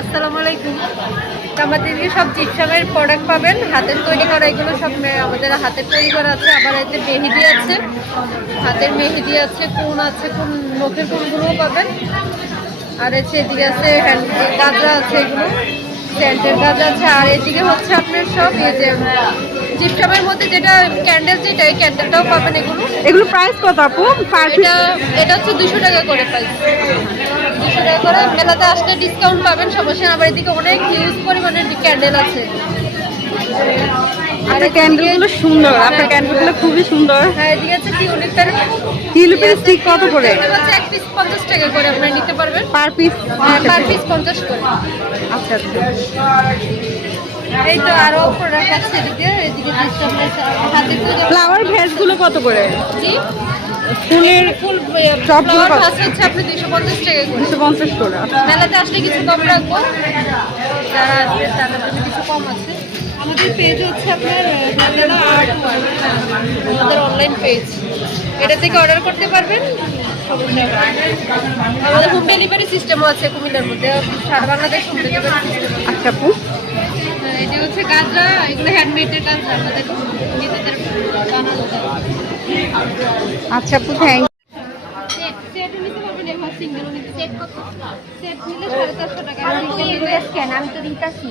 আসসালামু আলাইকুম। আমাদের সব জিপসামের প্রোডাক্ট পাবেন, হাতের তৈরি করা। এগুলো সব আমাদের হাতের তৈরি করা আছে। আবার এতে মেহেদি আছে, হাতের মেহেদি আছে, কোন আছে, কোন নখের কোনগুলোও পাবেন। আর হচ্ছে এদিকে আছে হ্যান্ড গাজা আছে, এগুলো স্যান্ডের গাজা আছে। আর এদিকে হচ্ছে আপনার সব এই যে জিপসামের মধ্যে যেটা ক্যান্ডেল, যেটা এই ক্যান্ডেলটাও পাবেন। এগুলো প্রাইস কত আপু? এটা হচ্ছে 200 টাকা করে প্রাইস। 200 টাকা করে। মেলাতে আসলে ডিসকাউন্ট পাবেন, সমস্যা না। আবার এদিকে অনেক হিউজ পরিমাণের ক্যান্ডেল আছে। আর ক্যান্ডেলগুলো সুন্দর, আপনার ক্যান্ডেলগুলো খুবই সুন্দর। হ্যাঁ, এদিকে আছে টিউলিপের। টিউলিপের স্টিক কত করে? হচ্ছে এক পিস 50 টাকা করে আপনারা নিতে পারবেন। Per piece? পার পিস 50 করে। আচ্ছা আচ্ছা। এই তো আরো প্রোডাক্ট আছে এদিকে। এদিকে হাতে তৈরি ফ্লাওয়ার ভেসগুলো কত করে? জি, ফুলের ফুল টপগুলো ফ্লাওয়ার কত? ভাস হচ্ছে আপনি 250 টাকা করে। 250 করে। মেলাতে আসলে কিছু কম রাখবো, যারা আসবে তাদের জন্য কিছু কম আছে। আমাদের পেজ হচ্ছে আপনার হাতেলা আর্ট ওয়ার্ক, আমাদের অনলাইন পেজ। এটা থেকে অর্ডার করতে পারবেন, সমস্যা নেই। আমাদের হোম ডেলিভারি সিস্টেমও আছে কুমিল্লার মধ্যে, সারা বাংলাদেশ হোম ডেলিভারি সিস্টেম। আচ্ছা আপু, এটা হচ্ছে গাজা, এগুলো হ্যান্ডমেডের গাজা, আমাদের নিজেদের বানানো। আচ্ছা আপু, থ্যাংক। সেট নিতে পারবেন, এবার সিঙ্গেল নিতে। সেট কত? সেট নিলে 450 টাকা। আমি তো দিতাছি।